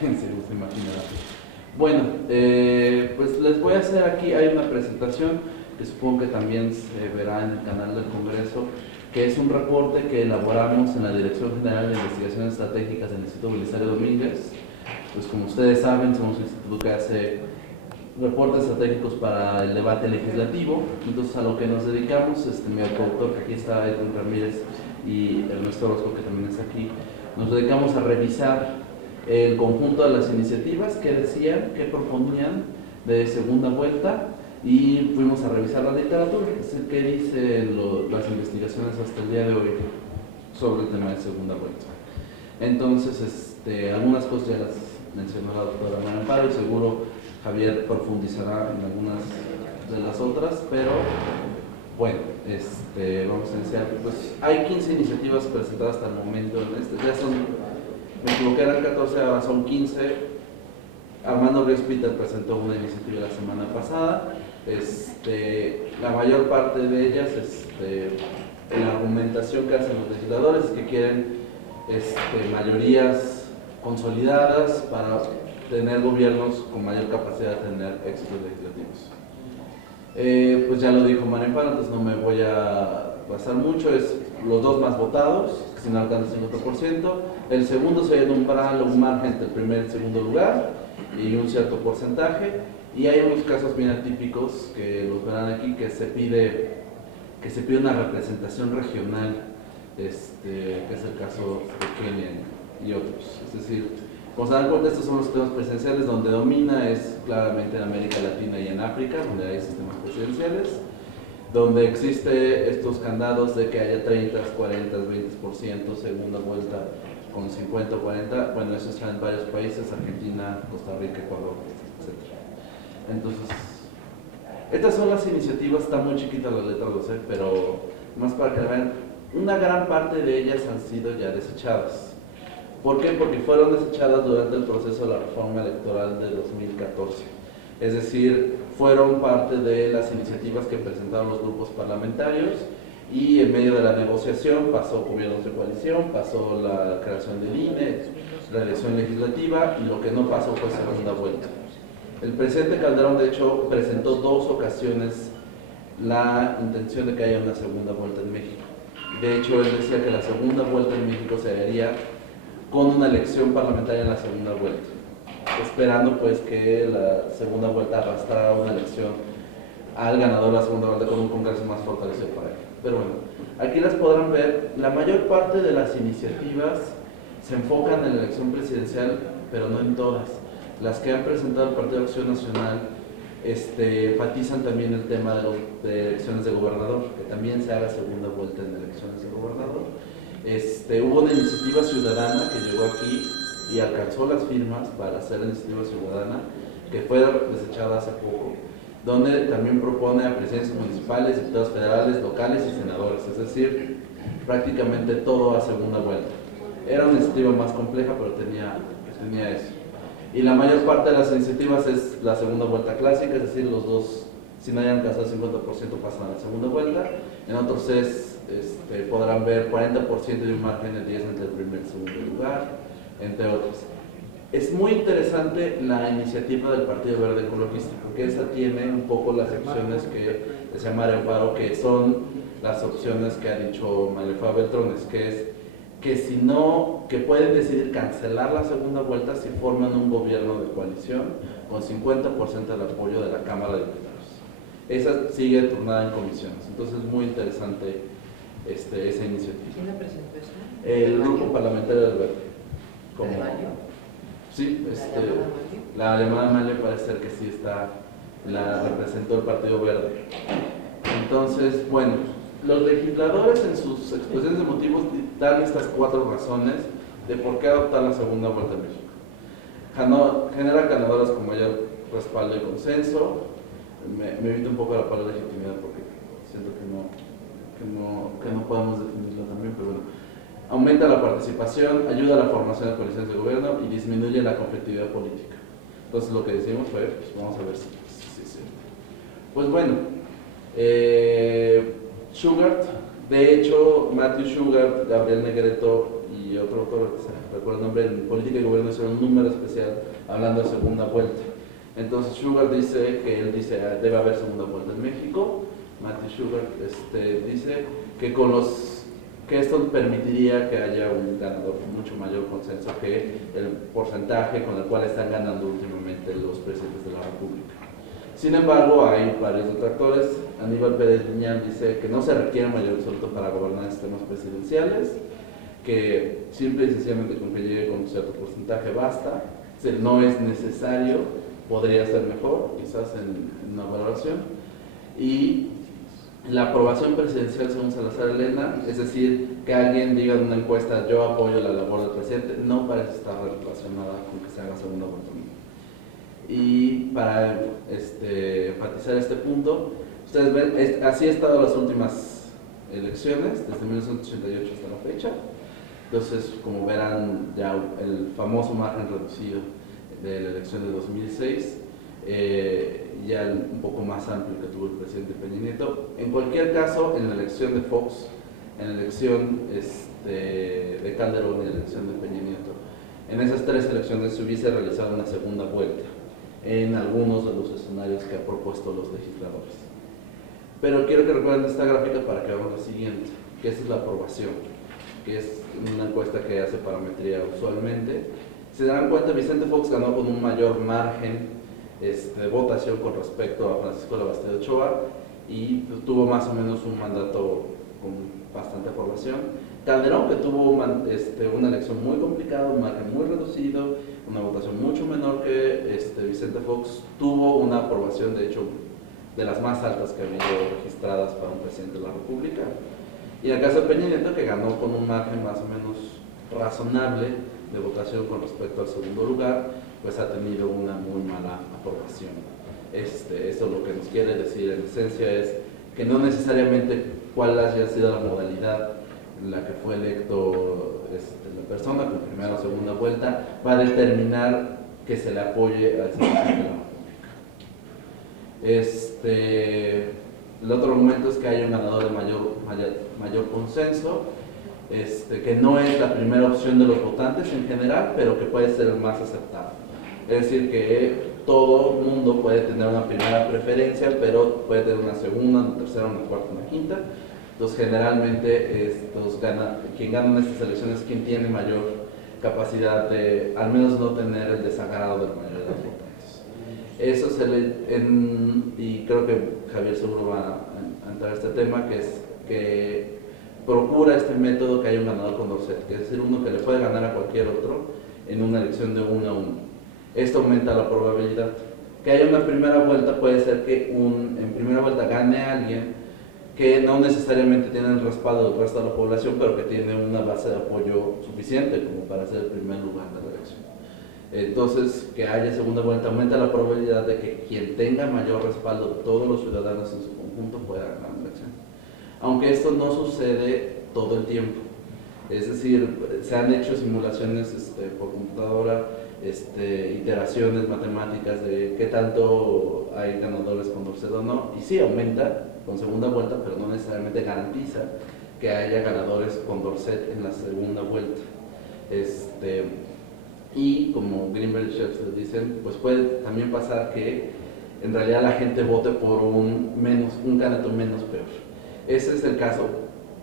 se imaginarán. Bueno, pues les voy a hacer aquí, hay una presentación que supongo que también se verá en el canal del Congreso, que es un reporte que elaboramos en la Dirección General de Investigaciones Estratégicas del Instituto Belisario Domínguez. Pues como ustedes saben, somos un instituto que hace reportes estratégicos para el debate legislativo. Entonces a lo que nos dedicamos, mi coautor, que aquí está Edwin Ramírez, y Ernesto Orozco, que también está aquí, nos dedicamos a revisar el conjunto de las iniciativas que decían, que proponían de segunda vuelta, y fuimos a revisar la literatura, es decir, qué dicen las investigaciones hasta el día de hoy sobre el tema de segunda vuelta. Entonces, algunas cosas ya las mencionó la doctora María Amparo y seguro Javier profundizará en algunas de las otras, pero bueno, vamos a iniciar. Pues hay 15 iniciativas presentadas hasta el momento, ya son, me equivoqué, eran 14, ahora son 15. Armando Ríos Peter presentó una iniciativa la semana pasada. La mayor parte de ellas, la argumentación que hacen los legisladores es que quieren mayorías consolidadas para tener gobiernos con mayor capacidad de tener éxitos legislativos. Pues ya lo dijo María Amparo, entonces no me voy a basar mucho, es los dos más votados, si no alcanza el 50%, el segundo sería un umbral o un margen entre el primer y el segundo lugar, y un cierto porcentaje, y hay unos casos bien atípicos que los verán aquí, que se pide una representación regional, que es el caso de Kenia y otros. Es decir, como se dan cuenta, estos son los sistemas presidenciales. Donde domina es claramente en América Latina y en África, donde hay sistemas presidenciales, donde existe estos candados de que haya 30, 40, 20%, segunda vuelta con 50 o 40, bueno, eso está en varios países, Argentina, Costa Rica, Ecuador, etc. Entonces, estas son las iniciativas, está muy chiquita la letra, lo sé, pero más para que vean, una gran parte de ellas han sido ya desechadas. ¿Por qué? Porque fueron desechadas durante el proceso de la reforma electoral de 2014. Es decir, fueron parte de las iniciativas que presentaron los grupos parlamentarios, y en medio de la negociación pasó gobiernos de coalición, pasó la creación del INE, la elección legislativa, y lo que no pasó fue segunda vuelta. El presidente Calderón, de hecho, presentó 2 ocasiones la intención de que haya una segunda vuelta en México. De hecho, él decía que la segunda vuelta en México se haría con una elección parlamentaria en la segunda vuelta, esperando pues que la segunda vuelta arrastrara una elección al ganador de la segunda vuelta con un Congreso más fortalecido para él. Pero bueno, aquí las podrán ver, la mayor parte de las iniciativas se enfocan en la elección presidencial, pero no en todas. Las que han presentado el Partido de Acción Nacional enfatizan también el tema de elecciones de gobernador, que también se haga segunda vuelta en elecciones de gobernador. Hubo una iniciativa ciudadana que llegó aquí y alcanzó las firmas para hacer la iniciativa ciudadana, que fue desechada hace poco, donde también propone a presidencias municipales, diputados federales, locales y senadores, es decir, prácticamente todo a segunda vuelta. Era una iniciativa más compleja, pero tenía eso. Y la mayor parte de las iniciativas es la segunda vuelta clásica, es decir, los dos, si no hayan alcanzado el 50%, pasan a la segunda vuelta. En otros podrán ver 40% de un margen de 10 entre el primer y segundo lugar, entre otros. Es muy interesante la iniciativa del Partido Verde Ecologista, porque esa tiene un poco las opciones que decía María Amparo, que son las opciones que ha dicho Malefa Beltrones, que es que si no, que pueden decidir cancelar la segunda vuelta si forman un gobierno de coalición con 50% del apoyo de la Cámara de Diputados. Esa sigue turnada en comisiones, entonces es muy interesante esa iniciativa. ¿Quién la presentó esa? El grupo parlamentario del Verde. ¿De Mario? Sí, la llamada Mario parece ser que sí la representó el Partido Verde. Entonces, bueno, los legisladores en sus exposiciones de motivos dan estas 4 razones de por qué adoptar la segunda vuelta en México. Genera ganadoras con mayor respaldo y consenso. Me evito un poco la palabra legitimidad porque siento que no podemos definirla también, pero bueno. Aumenta la participación, ayuda a la formación de coaliciones de gobierno y disminuye la conflictividad política. Entonces lo que decimos fue, pues vamos a ver si. Pues bueno, Shugart, de hecho, Matthew Shugart, Gabriel Negreto y otro autor, recuerdo el nombre, en política y gobierno hicieron un número especial hablando de segunda vuelta. Entonces Sugar dice que él dice debe haber segunda vuelta en México. Matthew Sugar dice que que esto permitiría que haya un ganador con mucho mayor consenso que el porcentaje con el cual están ganando últimamente los presidentes de la República. Sin embargo, hay varios detractores. Aníbal Pérez Liñán dice que no se requiere mayor absoluto para gobernar sistemas presidenciales, que simple y sencillamente con que llegue con un cierto porcentaje basta, no es necesario, podría ser mejor, quizás en una valoración. Y la aprobación presidencial según Salazar Elena, es decir, que alguien diga en una encuesta yo apoyo la labor del presidente, no parece estar relacionada con que se haga segunda vuelta. Y para enfatizar este punto, ustedes ven, así han estado las últimas elecciones, desde 1988 hasta la fecha. Entonces, como verán, ya el famoso margen reducido de la elección de 2006, ya un poco más amplio que tuvo el presidente Peña Nieto. En cualquier caso, en la elección de Fox, en la elección de Calderón y en la elección de Peña Nieto, en esas tres elecciones se hubiese realizado una segunda vuelta en algunos de los escenarios que han propuesto los legisladores. Pero quiero que recuerden esta gráfica para que veamos lo siguiente, que esta es la aprobación, que es una encuesta que hace Parametría usualmente. Si se dan cuenta, Vicente Fox ganó con un mayor margen de votación con respecto a Francisco Labastida Ochoa y pues, tuvo más o menos un mandato con bastante aprobación. Calderón, que tuvo una elección muy complicada, un margen muy reducido, una votación mucho menor que Vicente Fox, tuvo una aprobación, de hecho, de las más altas que ha habido registradas para un presidente de la República. Y en el caso de Peña Nieto, que ganó con un margen más o menos razonable de votación con respecto al segundo lugar, pues ha tenido una muy mala aprobación. Eso lo que nos quiere decir en esencia es que no necesariamente cuál haya sido la modalidad en la que fue electo la persona con primera o segunda vuelta va a determinar que se le apoye al presidente de la República. El otro argumento es que haya un ganador de mayor consenso, que no es la primera opción de los votantes en general, pero que puede ser el más aceptado. Es decir, que todo el mundo puede tener una primera preferencia, pero puede tener una segunda, una tercera, una cuarta, una quinta. Entonces, generalmente, quien gana en estas elecciones es quien tiene mayor capacidad de, al menos, no tener el desagrado de la mayoría de los votantes. Eso y creo que Javier seguro va a entrar a este tema, que procura este método que haya un ganador Condorcet, que es decir, uno que le puede ganar a cualquier otro en una elección de 1 a 1. Esto aumenta la probabilidad. Que haya una primera vuelta puede ser que en primera vuelta gane a alguien que no necesariamente tiene el respaldo del resto de la población, pero que tiene una base de apoyo suficiente como para ser el primer lugar de la elección. Entonces, que haya segunda vuelta aumenta la probabilidad de que quien tenga mayor respaldo de todos los ciudadanos en su conjunto pueda ganar la elección. Aunque esto no sucede todo el tiempo. Es decir, se han hecho simulaciones por computadora, iteraciones matemáticas de qué tanto hay ganadores con Condorcet o no, y sí aumenta con segunda vuelta, pero no necesariamente garantiza que haya ganadores con Condorcet en la segunda vuelta. Y como Greenberg y Scherzer dicen, pues puede también pasar que en realidad la gente vote por un candidato menos peor. Ese es el caso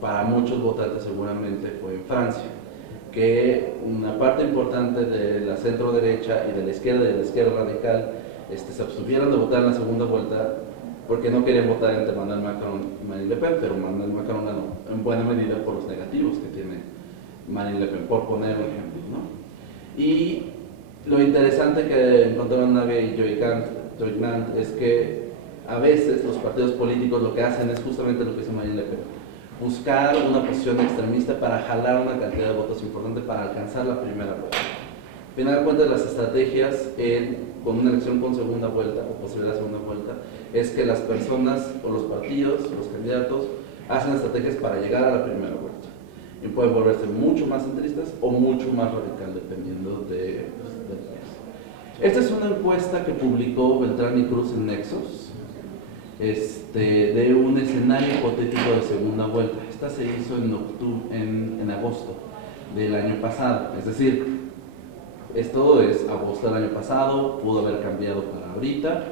para muchos votantes, seguramente fue en Francia, que una parte importante de la centro derecha y de la izquierda radical se abstuvieron de votar en la segunda vuelta porque no querían votar entre Emmanuel Macron y Marine Le Pen, pero Emmanuel Macron ganó en buena medida por los negativos que tiene Marine Le Pen, por poner un ejemplo, ¿no? Y lo interesante que encontraron Nave y Joygnant es que a veces los partidos políticos lo que hacen es justamente lo que hizo Marine Le Pen, buscar una posición extremista para jalar una cantidad de votos importante para alcanzar la primera vuelta. Al final de cuentas, las estrategias con una elección con segunda vuelta o posibilidad de segunda vuelta es que las personas o los partidos, los candidatos, hacen estrategias para llegar a la primera vuelta y pueden volverse mucho más centristas o mucho más radical dependiendo del país. Esta es una encuesta que publicó Beltrán y Cruz en Nexos, de un escenario hipotético de segunda vuelta. Esta se hizo en agosto. del año pasado. Es decir, esto es agosto del año pasado, pudo haber cambiado para ahorita,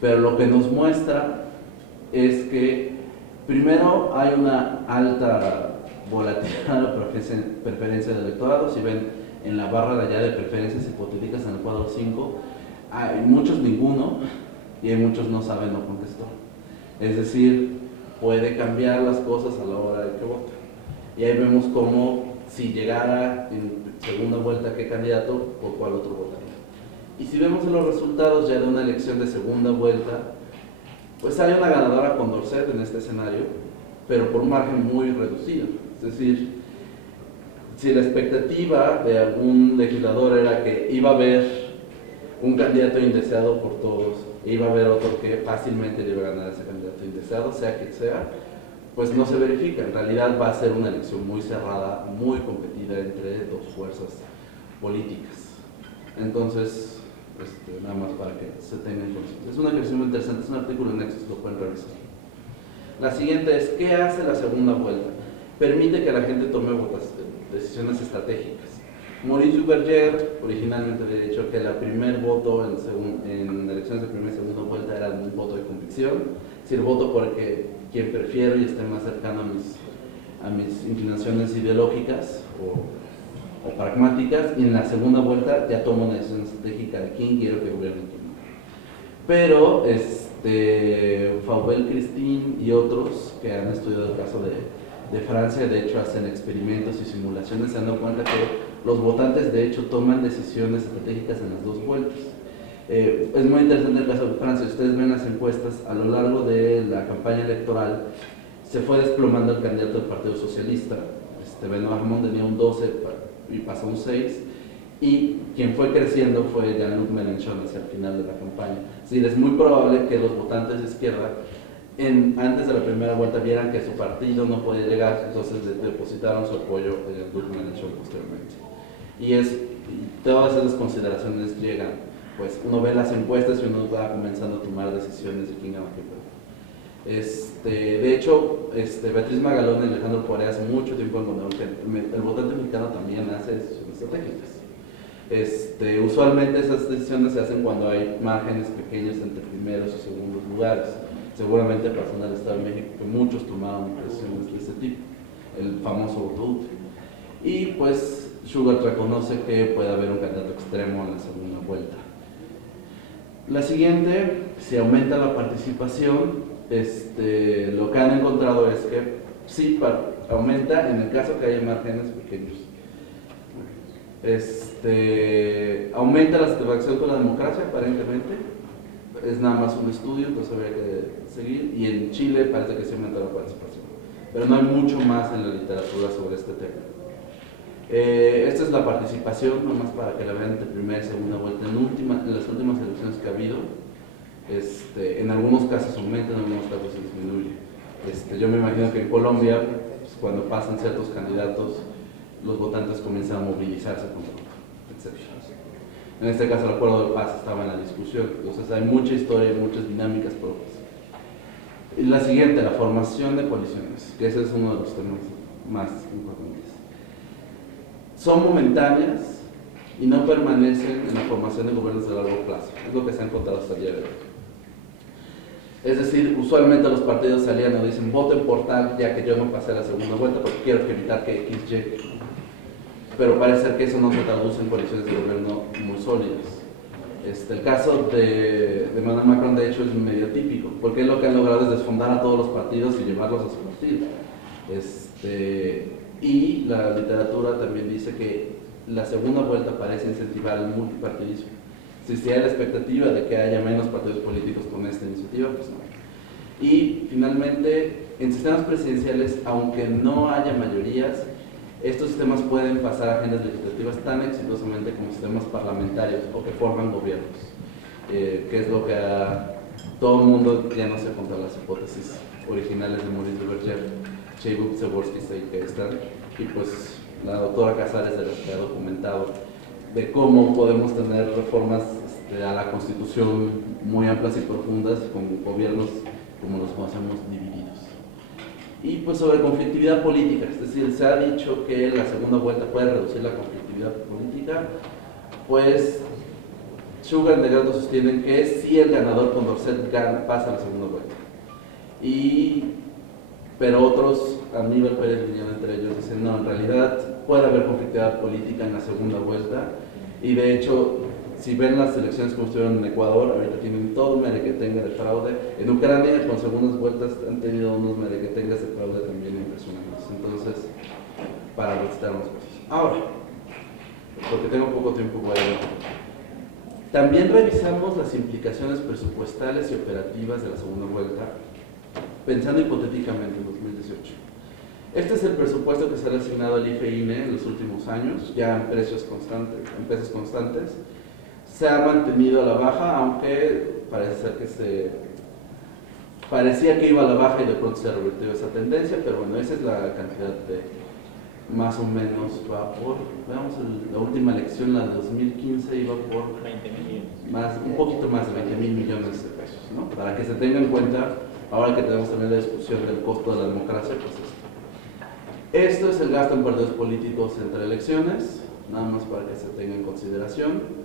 pero lo que nos muestra es que primero hay una alta volatilidad de preferencia del electorado. Si ven en la barra de allá de preferencias hipotéticas en el cuadro 5, hay muchos ninguno y hay muchos no saben no contestó. Es decir, puede cambiar las cosas a la hora de que voten. Y ahí vemos cómo si llegara en segunda vuelta qué candidato, por cuál otro votaría. Y si vemos en los resultados ya de una elección de segunda vuelta, pues hay una ganadora Condorcet en este escenario, pero por un margen muy reducido. Es decir, si la expectativa de algún legislador era que iba a haber un candidato indeseado por todos, e iba a haber otro que fácilmente le iba a ganar a ese candidato indeseado, sea quien sea, pues no se verifica. En realidad va a ser una elección muy cerrada, muy competida entre dos fuerzas políticas. Entonces, nada más para que se tengan en cuenta. Es una ejercicio muy interesante, es un artículo en Nexos, lo pueden revisar. La siguiente es, ¿qué hace la segunda vuelta? Permite que la gente tome decisiones estratégicas. Maurice Duverger originalmente había dicho que el primer voto en elecciones de primera y segunda vuelta era un voto de convicción, es decir, voto porque quien prefiero y esté más cercano a mis inclinaciones ideológicas o pragmáticas, y en la segunda vuelta ya tomo una decisión estratégica de quién quiero que gobierne quién no. Pero Faubel, Christine y otros que han estudiado el caso de Francia, de hecho hacen experimentos y simulaciones, se han dado cuenta que los votantes de hecho toman decisiones estratégicas en las dos vueltas. Es muy interesante el caso de Francia. Si ustedes ven las encuestas, a lo largo de la campaña electoral se fue desplomando el candidato del Partido Socialista. Benoît Hamon tenía un 12 y pasó un 6, y quien fue creciendo fue Jean-Luc Mélenchon hacia el final de la campaña. Es decir, es muy probable que los votantes de izquierda antes de la primera vuelta vieran que su partido no podía llegar, entonces depositaron su apoyo a Jean-Luc Mélenchon posteriormente. Y todas esas consideraciones llegan, pues uno ve las encuestas y uno va comenzando a tomar decisiones de quién gana qué puede. De hecho, Beatriz Magalón y Alejandro Poiré hace mucho tiempo encontraron que el votante mexicano también hace decisiones estratégicas. Usualmente esas decisiones se hacen cuando hay márgenes pequeños entre primeros y segundos lugares. Seguramente pasó en el Estado de México que muchos tomaron decisiones de ese tipo, el famoso voto útil. Y pues Shugart reconoce que puede haber un candidato extremo en la segunda vuelta. La siguiente, si aumenta la participación, lo que han encontrado es que sí aumenta en el caso que haya márgenes pequeños. Aumenta la satisfacción con la democracia, aparentemente. Es nada más un estudio, entonces habría que seguir. Y en Chile parece que se aumenta la participación. Pero no hay mucho más en la literatura sobre este tema. Esta es la participación, nomás para que la vean de primera y segunda vuelta. En las últimas elecciones que ha habido, en algunos casos aumenta, en algunos casos se disminuye. Yo me imagino que en Colombia, pues, cuando pasan ciertos candidatos, los votantes comienzan a movilizarse contra etc. En este caso el acuerdo de paz estaba en la discusión, entonces hay mucha historia y muchas dinámicas propias. Y la siguiente, la formación de coaliciones, que ese es uno de los temas más importantes. Son momentáneas y no permanecen en la formación de gobiernos de largo plazo, es lo que se ha encontrado hasta el día de hoy. Es decir, usualmente los partidos salían o dicen voten por tal, ya que yo no pasé la segunda vuelta porque quiero evitar que X llegue. Pero parece ser que eso no se traduce en coaliciones de gobierno muy sólidas. El caso de Emmanuel Macron, de hecho, es medio típico, porque lo que han logrado es desfondar a todos los partidos y llevarlos a su partido. Y la literatura también dice que la segunda vuelta parece incentivar el multipartidismo. Si hay la expectativa de que haya menos partidos políticos con esta iniciativa, pues no. Y finalmente, en sistemas presidenciales, aunque no haya mayorías, estos sistemas pueden pasar agendas legislativas tan exitosamente como sistemas parlamentarios o que forman gobiernos, que es lo que todo el mundo ya no se contra las hipótesis originales de Maurice Duverger, Chebuk, Przeworski, que están, y pues la doctora Casares, de la que ha documentado de cómo podemos tener reformas a la Constitución muy amplias y profundas con gobiernos como los conocemos divididos. Y pues sobre conflictividad política, es decir, se ha dicho que la segunda vuelta puede reducir la conflictividad política, pues Sugar y Delgado sostienen que si el ganador Condorcet pasa a la segunda vuelta. Pero otros, Aníbal Pérez Liñán entre ellos, dicen no, en realidad puede haber conflictividad política en la segunda vuelta, y de hecho, si ven las elecciones que estuvieron en Ecuador, ahorita tienen todo un merequetengue de fraude. En Ucrania, con segundas vueltas, han tenido unos merequetengues de fraude también impresionantes. Entonces, para recitar unas cosas. Ahora, porque tengo poco tiempo, voy a ver. También revisamos las implicaciones presupuestales y operativas de la segunda vuelta, pensando hipotéticamente en 2018. Este es el presupuesto que se ha asignado al IFE-INE en los últimos años, ya en pesos constantes. Se ha mantenido a la baja, aunque parece ser que parecía que iba a la baja y de pronto se revirtió esa tendencia, pero bueno, esa es la cantidad de, más o menos, va por, veamos, la última elección, la de 2015, iba por 20.000 millones. Un poquito más de 20.000 millones de pesos, ¿no? Para que se tenga en cuenta, ahora que tenemos también la discusión del costo de la democracia, pues esto es el gasto en partidos políticos entre elecciones, nada más para que se tenga en consideración.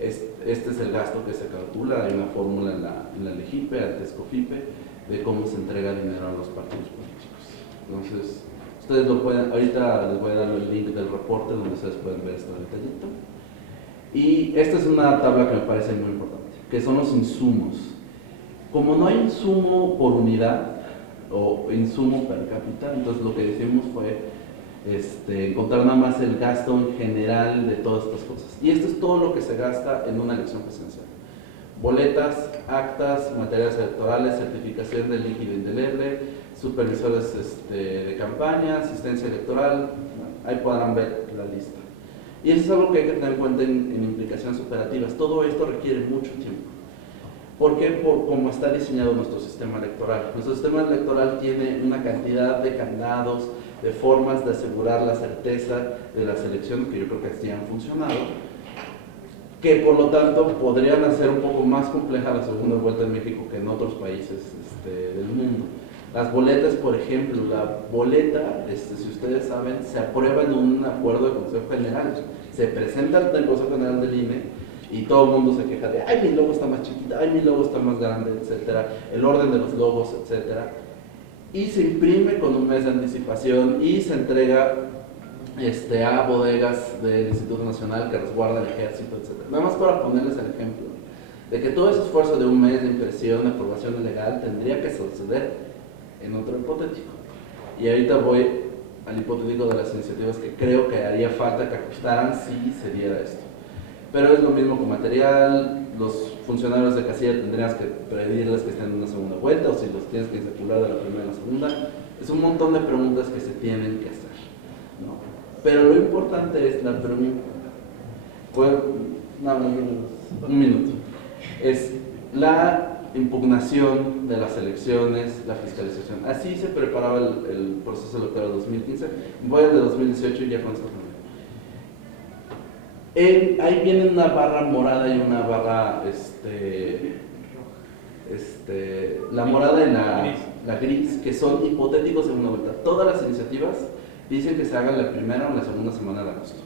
Este es el gasto que se calcula, hay una fórmula en la LEGIPE, antes COFIPE, de cómo se entrega dinero a los partidos políticos. Entonces, ustedes lo pueden, ahorita les voy a dar el link del reporte donde ustedes pueden ver este detallito. Y esta es una tabla que me parece muy importante, que son los insumos. Como no hay insumo por unidad o insumo per cápita, entonces lo que hicimos fue encontrar nada más el gasto en general de todas estas cosas. Y esto es todo lo que se gasta en una elección presidencial: boletas, actas, materiales electorales, certificación del líquido indeleble, supervisores de campaña, asistencia electoral. Ahí podrán ver la lista. Y eso es algo que hay que tener en cuenta en implicaciones operativas. Todo esto requiere mucho tiempo. ¿Por qué? Por cómo está diseñado nuestro sistema electoral. Nuestro sistema electoral tiene una cantidad de candados, de formas de asegurar la certeza de las elecciones, que yo creo que así han funcionado, que por lo tanto podrían hacer un poco más compleja la segunda vuelta en México que en otros países del mundo. Las boletas, por ejemplo, la boleta, si ustedes saben, se aprueba en un acuerdo de Consejo General, se presenta ante el Consejo General del INE, y todo el mundo se queja de, ay, mi logo está más chiquita, ay, mi logo está más grande, etcétera, el orden de los logos, etcétera. Y se imprime con un mes de anticipación y se entrega a bodegas del Instituto Nacional que resguarda el ejército, etcétera. Nada más para ponerles el ejemplo de que todo ese esfuerzo de un mes de impresión, de aprobación legal, tendría que suceder en otro hipotético. Y ahorita voy al hipotético de las iniciativas que creo que haría falta que ajustaran si se diera esto. Pero es lo mismo con material, los funcionarios de casilla tendrías que pedirles que estén en una segunda vuelta, o si los tienes que circular de la primera a la segunda. Es un montón de preguntas que se tienen que hacer, ¿no? Pero lo importante es la pregunta. Un minuto. Es la impugnación de las elecciones, la fiscalización. Así se preparaba el proceso electoral de 2015. Voy al de 2018 y ya con esto termino. Ahí viene una barra morada y una barra, la morada y la gris, que son hipotéticos en una vuelta. Todas las iniciativas dicen que se hagan la primera o la segunda semana de agosto.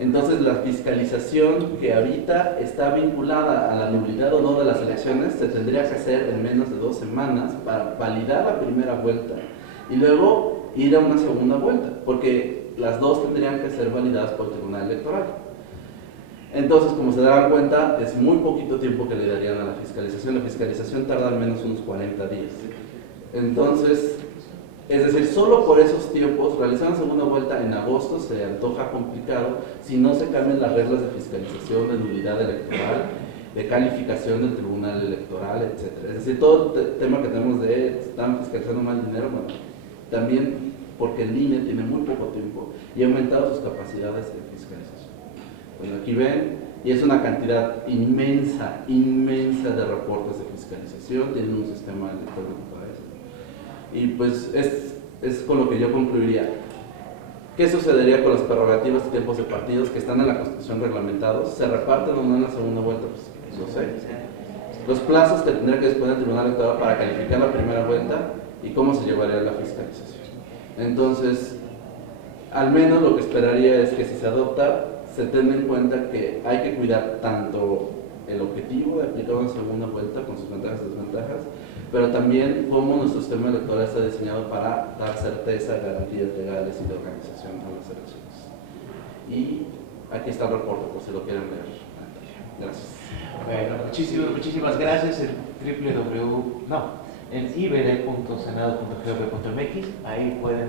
Entonces la fiscalización que ahorita está vinculada a la nulidad o no de las elecciones se tendría que hacer en menos de 2 semanas para validar la primera vuelta y luego ir a una segunda vuelta, porque las dos tendrían que ser validadas por el Tribunal Electoral. Entonces, como se darán cuenta, es muy poquito tiempo que le darían a la fiscalización. La fiscalización tarda al menos unos 40 días. Entonces, es decir, solo por esos tiempos, realizar una segunda vuelta en agosto se antoja complicado si no se cambian las reglas de fiscalización, de nulidad electoral, de calificación del Tribunal Electoral, etc. Es decir, todo el tema que tenemos de están fiscalizando mal dinero, bueno, también porque el INE tiene muy poco tiempo y ha aumentado sus capacidades de fiscalización. Bueno, aquí ven, y es una cantidad inmensa de reportes de fiscalización, tienen un sistema electrónico para eso. Y pues es con lo que yo concluiría. ¿Qué sucedería con las prerrogativas y tiempos de partidos que están en la Constitución reglamentados? ¿Se reparten o no en la segunda vuelta? Pues no sé. Los plazos que tendría que disponer el Tribunal Electoral para calificar la primera vuelta y cómo se llevaría la fiscalización. Entonces, al menos lo que esperaría es que si se adopta, se tenga en cuenta que hay que cuidar tanto el objetivo de aplicar una segunda vuelta con sus ventajas y desventajas, pero también cómo nuestro sistema electoral está diseñado para dar certeza, garantías legales y de organización a las elecciones. Y aquí está el reporte, por si lo quieren leer. Gracias. Bueno, muchísimas gracias. En ibd.senado.gov.mx, ahí pueden